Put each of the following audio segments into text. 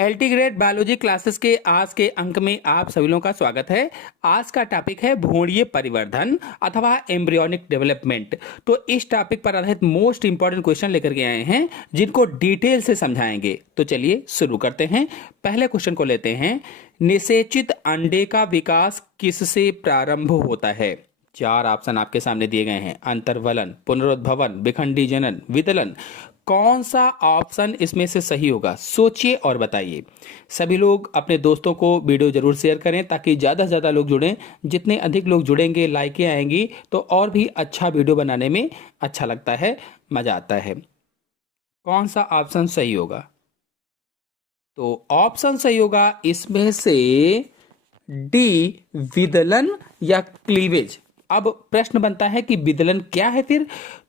LT grade biology classes के आज के अंक में आप सभी लोगों का स्वागत है। आज का टॉपिक है भ्रूणीय परिवर्धन अथवा एम्ब्रियोनिक डेवलपमेंट। तो इस टॉपिक पर आधारित मोस्ट इंपॉर्टेंट क्वेश्चन लेकर के आए हैं जिनको डिटेल से समझाएंगे। तो चलिए शुरू करते हैं। पहले क्वेश्चन को लेते हैं। निषेचित अंडे का विकास किससे प्रारंभ होता है? चार ऑप्शन आपके सामने दिए गए हैं। अंतर्वलन, पुनरुद्भवन, विखंडी जनन, विदलन। कौन सा ऑप्शन इसमें से सही होगा? सोचिए और बताइए। सभी लोग अपने दोस्तों को वीडियो जरूर शेयर करें ताकि ज़्यादा से ज़्यादा लोग जुड़ें। जितने अधिक लोग जुड़ेंगे, लाइकें आएंगी तो और भी अच्छा वीडियो बनाने में अच्छा लगता है, मज़ा आता है। कौन सा ऑप्शन सही होगा? तो ऑप्शन सही होगा इसमें से डी, विदलन या क्लीवेज। अब प्रश्न बनता है कि विदलन क्या है फिर?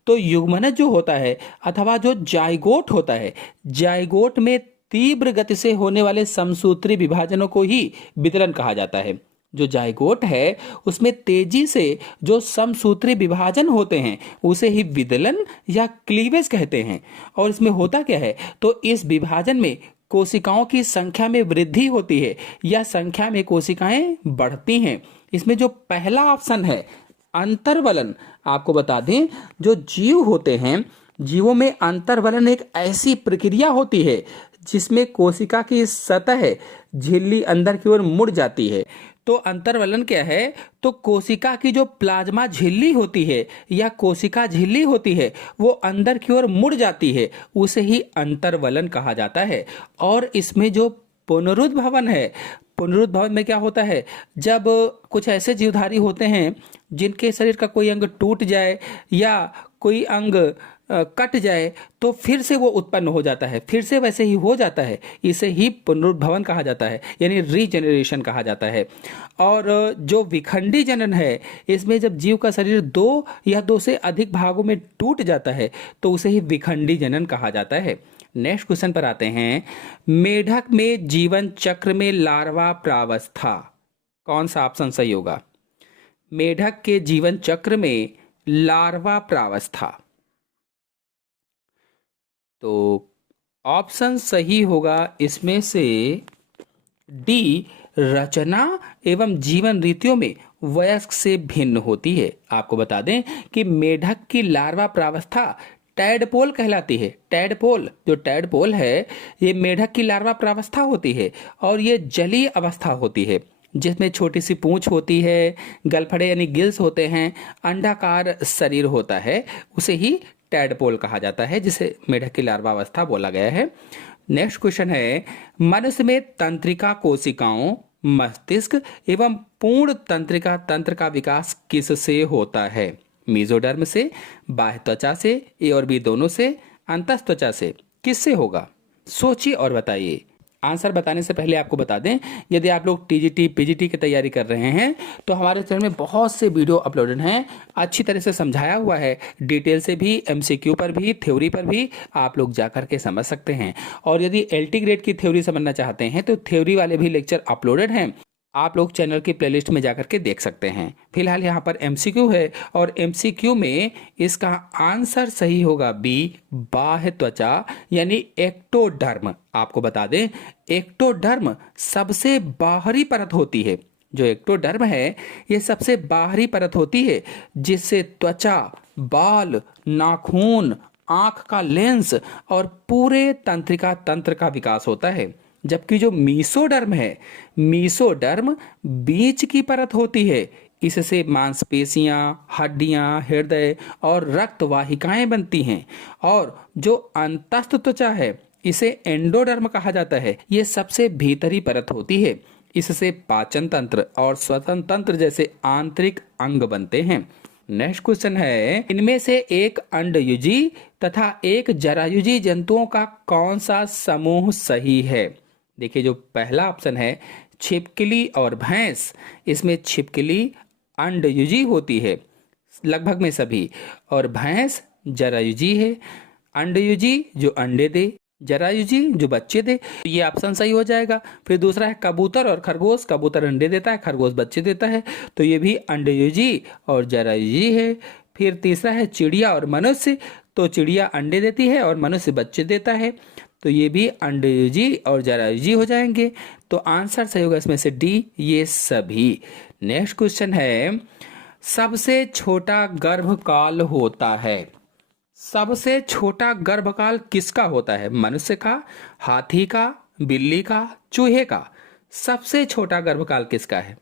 तो युग्मनज जो होता है अथवा जो जाइगोट होता है, जाइगोट में तीव्र गति से होने वाले समसूत्री विभाजनों को ही विदलन कहा जाता है। जो जाइगोट है उसमें तेजी से जो समसूत्री विभाजन होते हैं उसे ही विदलन या क्लीवेज कहते हैं। और इसमें होता क्या है? तो इस विभाजन में कोशिकाओं की संख्या में वृद्धि होती है या संख्या में कोशिकाएं बढ़ती हैं। इसमें जो पहला ऑप्शन है अंतर्वलन, आपको बता दें जो जीव होते हैं, जीवों में अंतर्वलन एक ऐसी प्रक्रिया होती है जिसमें कोशिका की सतह झिल्ली अंदर की ओर मुड़ जाती है। तो अंतर्वलन क्या है? तो कोशिका की जो प्लाज्मा झिल्ली होती है या कोशिका झिल्ली होती है वो अंदर की ओर मुड़ जाती है, उसे ही अंतर्वलन कहा जाता है। और इसमें जो पुनरुद्भवन है, पुनरुद्भवन में क्या होता है? जब कुछ ऐसे जीवधारी होते हैं जिनके शरीर का कोई अंग टूट जाए या कोई अंग कट जाए तो फिर से वो उत्पन्न हो जाता है, फिर से वैसे ही हो जाता है, इसे ही पुनरुद्भवन कहा जाता है, यानी रीजेनरेशन कहा जाता है। और जो विखंडी जनन है, इसमें जब जीव का शरीर दो या दो से अधिक भागों में टूट जाता है तो उसे ही विखंडी जनन कहा जाता है। नेक्स्ट क्वेश्चन पर आते हैं। मेढक में जीवन चक्र में लार्वा प्रावस्था, कौन सा ऑप्शन सही होगा? मेढक के जीवन चक्र में लार्वा प्रावस्था। तो ऑप्शन सही होगा इसमें से डी, रचना एवं जीवन रीतियों में वयस्क से भिन्न होती है। आपको बता दें कि मेढक की लार्वा प्रावस्था टैडपोल कहलाती है। टैडपोल, जो टैडपोल है ये मेढक की लार्वा प्रावस्था होती है और ये जलीय अवस्था होती है जिसमें छोटी सी पूंछ होती है, गलफड़े यानी गिल्स होते हैं, अंडाकार शरीर होता है, उसे ही टैडपोल कहा जाता है, जिसे मेढक की लार्वा अवस्था बोला गया है। नेक्स्ट क्वेश्चन है। मनुष्य में तंत्रिका कोशिकाओं, मस्तिष्क एवं पूर्ण तंत्रिका तंत्र का विकास किससे होता है? मेसोडर्म से, बाह्य त्वचा से, ए और बी दोनों से, अंतः त्वचा से, किससे होगा? सोचिए और बताइए। आंसर बताने से पहले आपको बता दें, यदि आप लोग टीजीटी पीजीटी की तैयारी कर रहे हैं तो हमारे चैनल में बहुत से वीडियो अपलोडेड हैं, अच्छी तरह से समझाया हुआ है, डिटेल से भी, एमसीक्यू पर भी, थ्योरी पर भी आप लोग जाकर के समझ सकते हैं। और यदि एलटी ग्रेड की थ्योरी समझना चाहते हैं तो थ्योरी वाले भी लेक्चर अपलोडेड हैं, आप लोग चैनल की प्लेलिस्ट में जाकर के देख सकते हैं। फिलहाल यहाँ पर एमसीक्यू है और एमसीक्यू में इसका आंसर सही होगा बी, बाह्य त्वचा यानी एक्टोडर्म। आपको बता दें एक्टोडर्म सबसे बाहरी परत होती है। जो एक्टोडर्म है ये सबसे बाहरी परत होती है जिससे त्वचा, बाल, नाखून, आंख का लेंस और पूरे तंत्रिका तंत्र का विकास होता है। जबकि जो मीसोडर्म है, मीसोडर्म बीच की परत होती है, इससे मांसपेशियां, हड्डियां, हृदय और रक्त वाहिकाएं बनती हैं। और जो अंतस्थ त्वचा है इसे एंडोडर्म कहा जाता है, ये सबसे भीतरी परत होती है, इससे पाचन तंत्र और श्वसन तंत्र जैसे आंतरिक अंग बनते हैं। नेक्स्ट क्वेश्चन है। इनमें से एक अंडयुजी तथा एक जरायुजी जंतुओं का कौन सा समूह सही है? देखिए जो पहला ऑप्शन है छिपकली और भैंस, इसमें छिपकली अंडयुजी होती है लगभग में सभी, और भैंस जरायुजी है। अंडयुजी जो अंडे दे, जरायुजी जो बच्चे दे, तो ये ऑप्शन सही हो जाएगा। फिर दूसरा है कबूतर और खरगोश, कबूतर अंडे देता है, खरगोश बच्चे देता है, तो ये भी अंडयुजी और जरायुजी है। फिर तीसरा है चिड़िया और मनुष्य, तो चिड़िया अंडे देती है और मनुष्य बच्चे देता है। तो ये भी अंडयुजी और जरायुजी हो जाएंगे। तो आंसर सही होगा इसमें से डी, ये सभी। नेक्स्ट क्वेश्चन है, सबसे छोटा गर्भकाल होता है। सबसे छोटा गर्भकाल किसका होता है? मनुष्य का, हाथी का, बिल्ली का, चूहे का? सबसे छोटा गर्भकाल किसका है?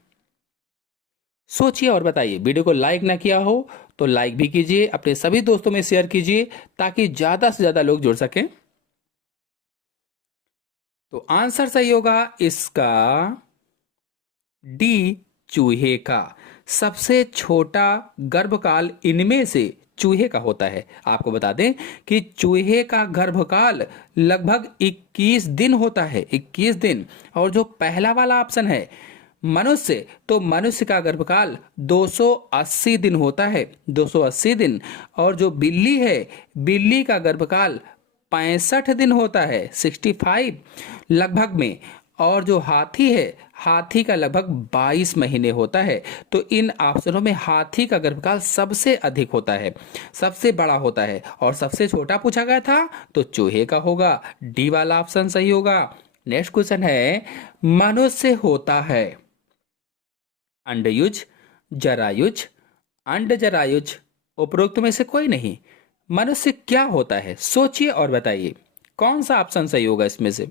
सोचिए और बताइए। वीडियो को लाइक ना किया हो तो लाइक भी कीजिए, अपने सभी दोस्तों में शेयर कीजिए ताकि ज्यादा से ज्यादा लोग जुड़ सकें। तो आंसर सही होगा इसका डी, चूहे का। सबसे छोटा गर्भकाल इनमें से चूहे का होता है। आपको बता दें कि चूहे का गर्भकाल लगभग 21 दिन होता है, 21 दिन। और जो पहला वाला ऑप्शन है मनुष्य, तो मनुष्य का गर्भकाल 280 दिन होता है, 280 दिन। और जो बिल्ली है, बिल्ली का गर्भकाल 65 दिन होता है, 65 लगभग में। और जो हाथी है, हाथी का लगभग 22 महीने होता है। तो इन ऑप्शनों में हाथी का गर्भकाल सबसे अधिक होता है, सबसे बड़ा होता है। और सबसे छोटा पूछा गया था तो चूहे का होगा, डी वाला ऑप्शन सही होगा। नेक्स्ट क्वेश्चन है, मनुष्य होता है अंडयुज, जरायुज, अंड जरायुज, उपरोक्त में से कोई नहीं। मनुष्य क्या होता है? सोचिए और बताइए कौन सा ऑप्शन सही होगा इसमें से।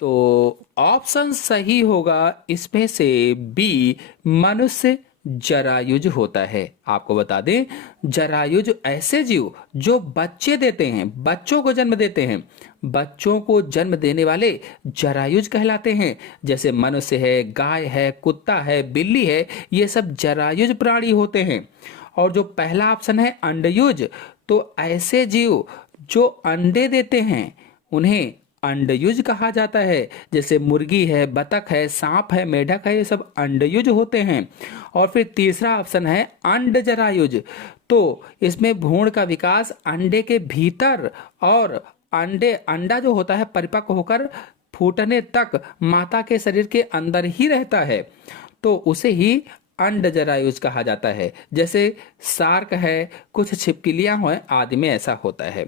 तो ऑप्शन सही होगा इसमें से बी, मनुष्य जरायुज होता है। आपको बता दें, जरायुज ऐसे जीव जो बच्चे देते हैं, बच्चों को जन्म देते हैं, बच्चों को जन्म देने वाले जरायुज कहलाते हैं। जैसे मनुष्य है, गाय है, कुत्ता है, बिल्ली है, ये सब जरायुज प्राणी होते हैं। और जो पहला ऑप्शन है अंडयुज, तो ऐसे जीव जो अंडे देते हैं उन्हें अंडयुज कहा जाता है। जैसे मुर्गी है, बतख है, सांप है, मेढक है, ये सब अंडयुज होते हैं। और फिर तीसरा ऑप्शन है अंडजरायुज, तो इसमें भ्रूण का विकास अंडे के भीतर और अंडा जो होता है परिपक्व होकर फूटने तक माता के शरीर के अंदर ही रहता है, तो उसे ही अंडजरायुज कहा जाता है। जैसे शार्क है, कुछ छिपकलियां हैं आदि में ऐसा होता है।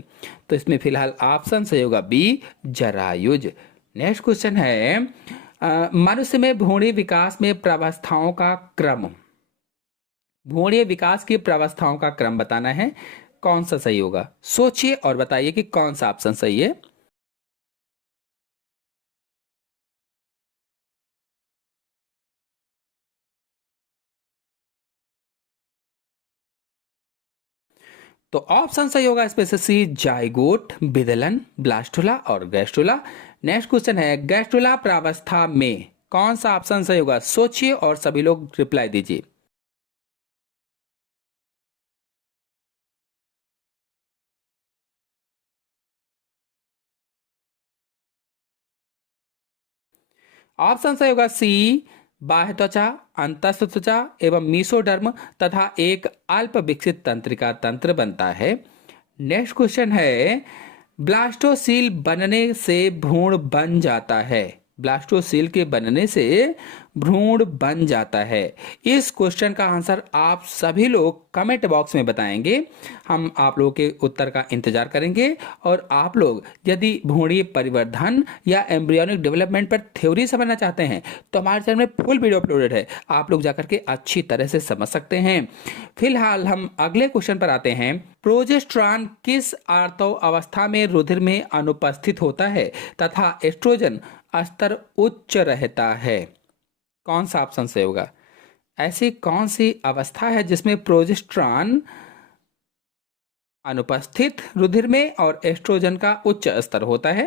तो इसमें फिलहाल ऑप्शन सही होगा बी, जरायुज। नेक्स्ट क्वेश्चन है, मनुष्य में भ्रूणीय विकास में प्रावस्थाओं का क्रम, भ्रूणीय विकास की प्रावस्थाओं का क्रम बताना है। कौन सा सही होगा? सोचिए और बताइए कि कौन सा ऑप्शन सही है। तो ऑप्शन सही होगा इसमें से सी, जाइगोट, बिदलन, ब्लास्टुला और गैस्ट्रुला। नेक्स्ट क्वेश्चन है, गैस्ट्रुला प्रावस्था में कौन सा ऑप्शन सही होगा? सोचिए और सभी लोग रिप्लाई दीजिए। ऑप्शन सही होगा सी, बाह्य त्वचा, अंतस्थ त्वचा एवं मीसोडर्म तथा एक अल्प विकसित तंत्रिका तंत्र बनता है। नेक्स्ट क्वेश्चन है, ब्लास्टोसील बनने से भ्रूण बन जाता है। ब्लास्टोसील के बनने से भ्रूण बन जाता है। इस क्वेश्चन का आंसर आप सभी लोग कमेंट बॉक्स में बताएंगे। हम आप लोगों के उत्तर का इंतजार करेंगे। और आप लोग यदि भ्रूणीय परिवर्धन या एम्ब्रियोनिक डेवलपमेंट पर थ्योरी समझना चाहते हैं तो हमारे चैनल में फुल वीडियो अपलोडेड है, आप लोग जाकर के अच्छी तरह से समझ सकते हैं। फिलहाल हम अगले क्वेश्चन पर आते हैं। प्रोजेस्टेरॉन किस आर्तव अवस्था में रुधिर में अनुपस्थित होता है तथा एस्ट्रोजन स्तर उच्च रहता है? कौन सा ऑप्शन सही होगा? ऐसी कौन सी अवस्था है जिसमें प्रोजेस्टेरॉन अनुपस्थित रुधिर में और एस्ट्रोजन का उच्च स्तर होता है?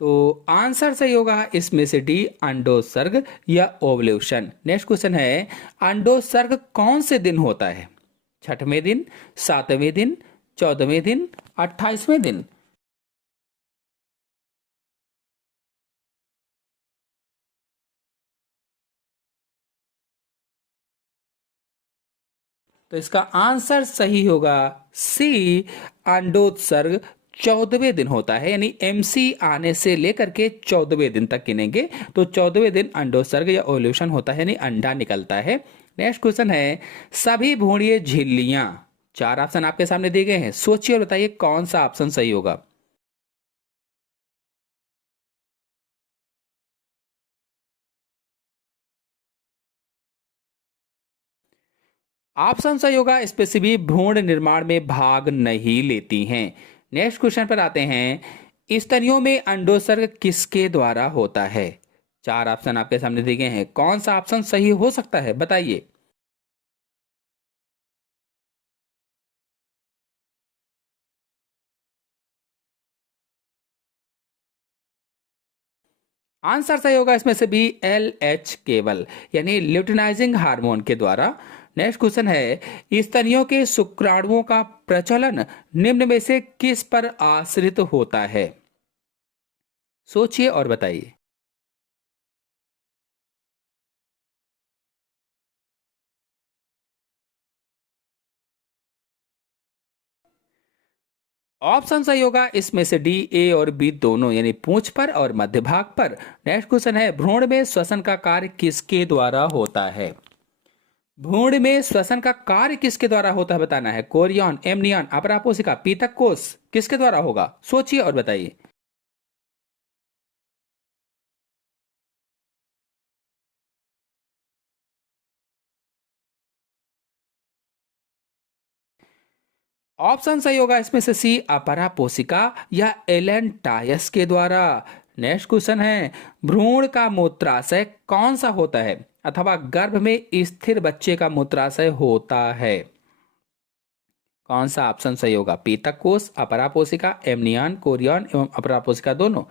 तो आंसर सही होगा इसमें से डी, अंडोत्सर्ग या ओवल्यूशन। नेक्स्ट क्वेश्चन है, अंडोत्सर्ग कौन से दिन होता है? छठवें दिन, सातवें दिन, 14वें दिन, 28वें दिन? तो इसका आंसर सही होगा सी, अंडोत्सर्ग 14वें दिन होता है। यानी एमसी आने से लेकर के 14वें दिन तक गिनेंगे तो 14वें दिन अंडोत्सर्ग या ओव्यूलेशन होता है, यानी अंडा निकलता है नेक्स्ट क्वेश्चन है सभी भ्रूणीय झिल्लियां। चार ऑप्शन आपके सामने दिए गए हैं, सोचिए और बताइए कौन सा ऑप्शन सही होगा। ऑप्शन सही होगा, इसमें से भी भ्रूण निर्माण में भाग नहीं लेती हैं। नेक्स्ट क्वेश्चन पर आते हैं, स्तनियों में अंडोत्सर्ग किसके द्वारा होता है। चार ऑप्शन आपके सामने दिए गए हैं, कौन सा ऑप्शन सही हो सकता है, बताइए। आंसर सही होगा, इसमें से भी LH केवल, यानी ल्यूटिनाइजिंग हार्मोन के द्वारा। नेक्स्ट क्वेश्चन है, स्तनियों के शुक्राणुओं का प्रचलन निम्न में से किस पर आश्रित होता है। सोचिए और बताइए। ऑप्शन सही होगा, इसमें से डी, ए और बी दोनों, यानी पूंछ पर और मध्य भाग पर। नेक्स्ट क्वेश्चन है, भ्रूण में श्वसन का कार्य किसके द्वारा होता है। भ्रूण में श्वसन का कार्य किसके द्वारा होता है, बताना है। कोरियन, एमनियन, अपरापोषिका, पीतक कोष, किसके द्वारा होगा, सोचिए और बताइए। ऑप्शन सही होगा, इसमें से सी, अपरा पोसिका या एलेंटायस के द्वारा। नेक्स्ट क्वेश्चन है, भ्रूण का मूत्राशय कौन सा होता है, अथवा गर्भ में स्थिर बच्चे का मूत्राशय होता है। कौन सा ऑप्शन सही होगा, पीतक कोष, अपरा पोसिका, एमनियन, कोरियन एवं अपरा पोसिका दोनों।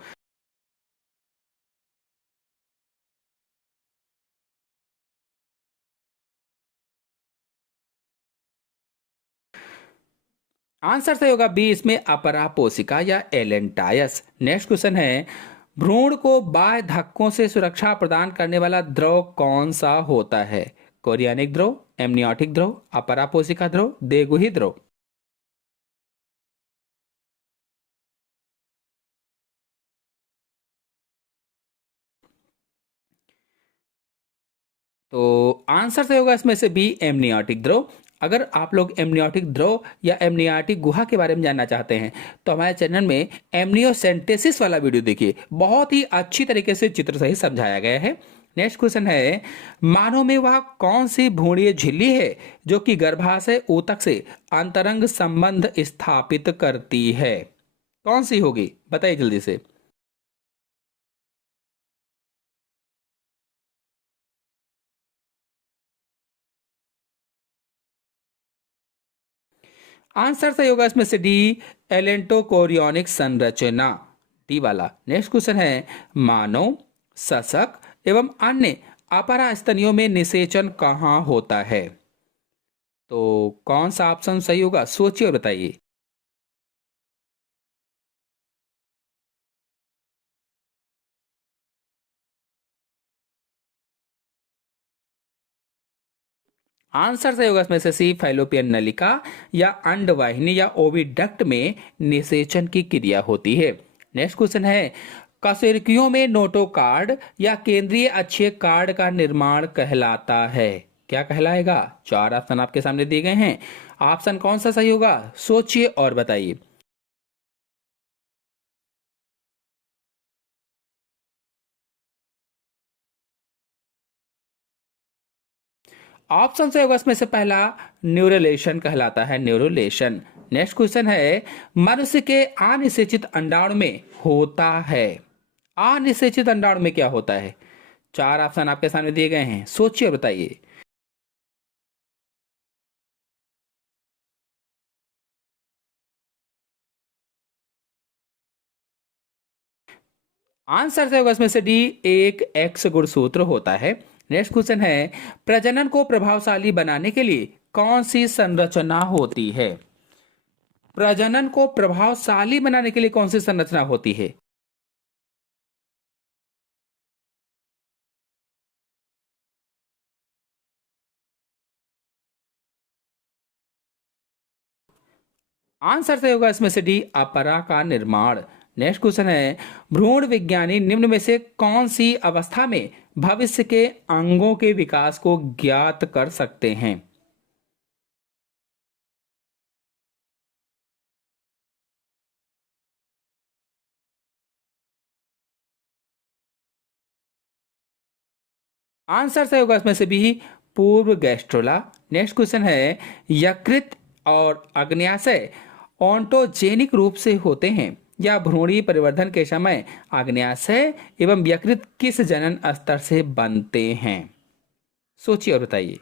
आंसर सही होगा बी, इसमें अपरा पोसिका या एलेंटायस। नेक्स्ट क्वेश्चन है, भ्रूण को बाह्य धक्कों से सुरक्षा प्रदान करने वाला द्रव कौन सा होता है। कोरियानिक द्रव, एमनियोटिक द्रव, अपरा पोसिका द्रव, देगुही द्रव। तो आंसर सही होगा, इसमें से बी, एमनियोटिक द्रव। अगर आप लोग एमनियोटिक द्रव या एमनियोटिक गुहा के बारे में जानना चाहते हैं तो हमारे चैनल में एमनियोसेंटेसिस वाला वीडियो देखिए, बहुत ही अच्छी तरीके से चित्र सहित समझाया गया है। नेक्स्ट क्वेश्चन है, मानव में वह कौन सी भ्रूणीय झिल्ली है जो कि गर्भाशय ऊतक से अंतरंग संबंध स्थापित करती है। कौन सी होगी, बताइए जल्दी से। आंसर सही होगा, इसमें से डी, एलेंटोकोरियोनिक संरचना, डी वाला। नेक्स्ट क्वेश्चन है, मानव, सशक एवं अन्य अपरा स्तनियों में निषेचन कहाँ होता है। तो कौन सा ऑप्शन सही होगा, सोचिए और बताइए। आंसर सही होगा, इसमें से सी, फैलोपियन नलिका या अंडवाहिनी या ओविडक्ट में निषेचन की क्रिया होती है। नेक्स्ट क्वेश्चन है, कशेरुकियों में नोटोकार्ड या केंद्रीय अक्षीय कार्ड का निर्माण कहलाता है। क्या कहलाएगा, चार ऑप्शन आपके सामने दिए गए हैं, ऑप्शन कौन सा सही होगा, सोचिए और बताइए। ऑप्शन से होगा, इसमें से पहला न्यूरोलेशन कहलाता है, न्यूरोलेशन। नेक्स्ट क्वेश्चन है, मनुष्य के अनिषेचित अंडाणु में होता है। अनिषेचित अंडाणु में क्या होता है, चार ऑप्शन आपके सामने दिए गए हैं, सोचिए और बताइए। आंसर से होगा, इसमें से डी, एक एक्स गुणसूत्र होता है। नेक्स्ट क्वेश्चन है, प्रजनन को प्रभावशाली बनाने के लिए कौन सी संरचना होती है। प्रजनन को प्रभावशाली बनाने के लिए कौन सी संरचना होती है। आंसर सही होगा, इसमें से डी, अपरा का निर्माण। नेक्स्ट क्वेश्चन है, भ्रूण विज्ञानी निम्न में से कौन सी अवस्था में भविष्य के अंगों के विकास को ज्ञात कर सकते हैं? आंसर सही होगा इसमें से भी पूर्व गैस्ट्रोला। नेक्स्ट क्वेश्चन है, यकृत और अग्न्याशय ऑन्टोजेनिक रूप से होते हैं या भ्रूणीय परिवर्धन के समय अग्न्याशय एवं यकृत किस जनन स्तर से बनते हैं? सोचिए और बताइए।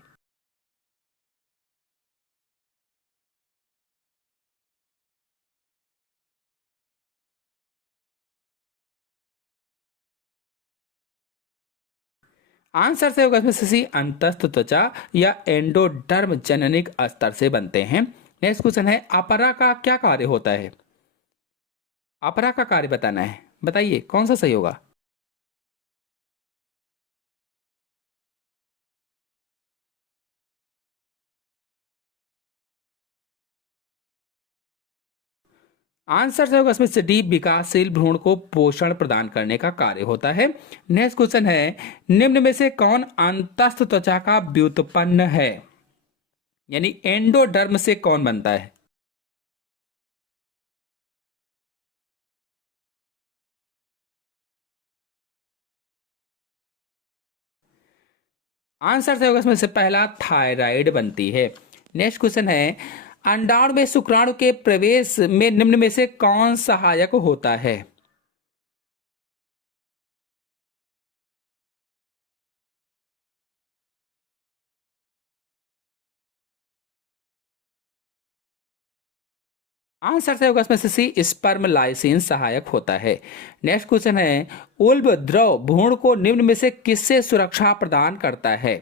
आंसर से होगा इसमें सी अंतस्थ त्वचा या एंडोडर्म जननिक स्तर से बनते हैं। नेक्स्ट क्वेश्चन है, अपरा का क्या कार्य होता है? अपरा का कार्य बताना है, बताइए कौन सा सही होगा? आंसर से होगा इसमें से डी, विकासशील भ्रूण को पोषण प्रदान करने का कार्य होता है। नेक्स्ट क्वेश्चन है, निम्न में से कौन अंतस्थ त्वचा का व्युत्पन्न है? यानी एंडोडर्म से कौन बनता है? आंसर से होगा इसमें से पहला, थायराइड बनती है। नेक्स्ट क्वेश्चन है, अंडाणु में शुक्राणु के प्रवेश में निम्न में से कौन सहायक होता है? आंसर से होगा इसमें से सी, स्पर्म लाइसिन सहायक होता है। नेक्स्ट क्वेश्चन है, उल्ब द्रव भ्रूण को निम्न में से किससे सुरक्षा प्रदान करता है?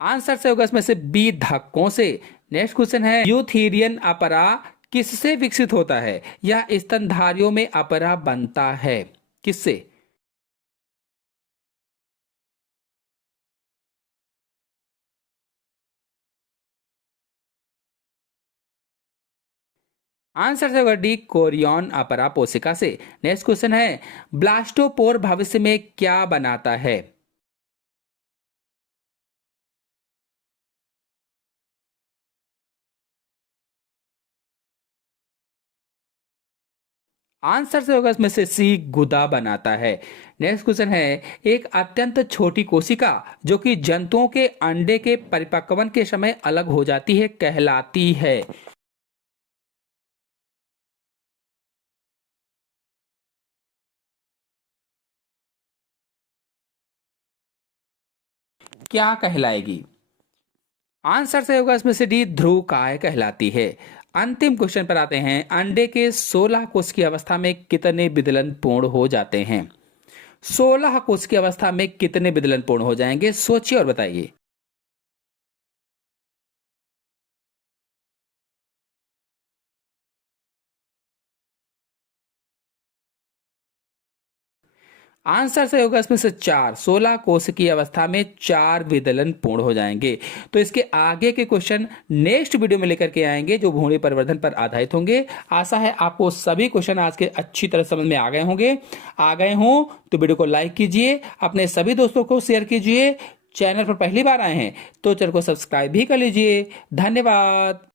आंसर से होगा इसमें से बी, धक्कों से। नेक्स्ट क्वेश्चन है, यूथीरियन अपरा किससे विकसित होता है या स्तनधारियों में अपरा बनता है? किससे? आंसर से होगा डी, कोरियन अपरा पोशिका से। नेक्स्ट क्वेश्चन है, ब्लास्टोपोर भविष्य में क्या बनाता है? आंसर से होगा इसमें से सी, गुदा बनाता है। नेक्स्ट क्वेश्चन है, एक अत्यंत छोटी कोशिका जो कि जंतुओं के अंडे के परिपक्वन के समय अलग हो जाती है कहलाती है? क्या कहलाएगी? आंसर से होगा इसमें से डी, ध्रुवकाय कहलाती है। अंतिम क्वेश्चन पर आते हैं, अंडे के 16 कोष की अवस्था में कितने विदलन पूर्ण हो जाते हैं? 16 कोष की अवस्था में कितने विदलन पूर्ण हो जाएंगे? सोचिए और बताइए। आंसर से होगा इसमें से चार, 16 कोष की अवस्था में 4 विदलन पूर्ण हो जाएंगे। तो इसके आगे के क्वेश्चन नेक्स्ट वीडियो में लेकर के आएंगे जो भ्रूण परिवर्धन पर आधारित होंगे। आशा है आपको सभी क्वेश्चन आज के अच्छी तरह समझ में आ गए होंगे। आ गए हों तो वीडियो को लाइक कीजिए, अपने सभी दोस्तों को शेयर कीजिए। चैनल पर पहली बार आए हैं तो चैनल को सब्सक्राइब भी कर लीजिए। धन्यवाद।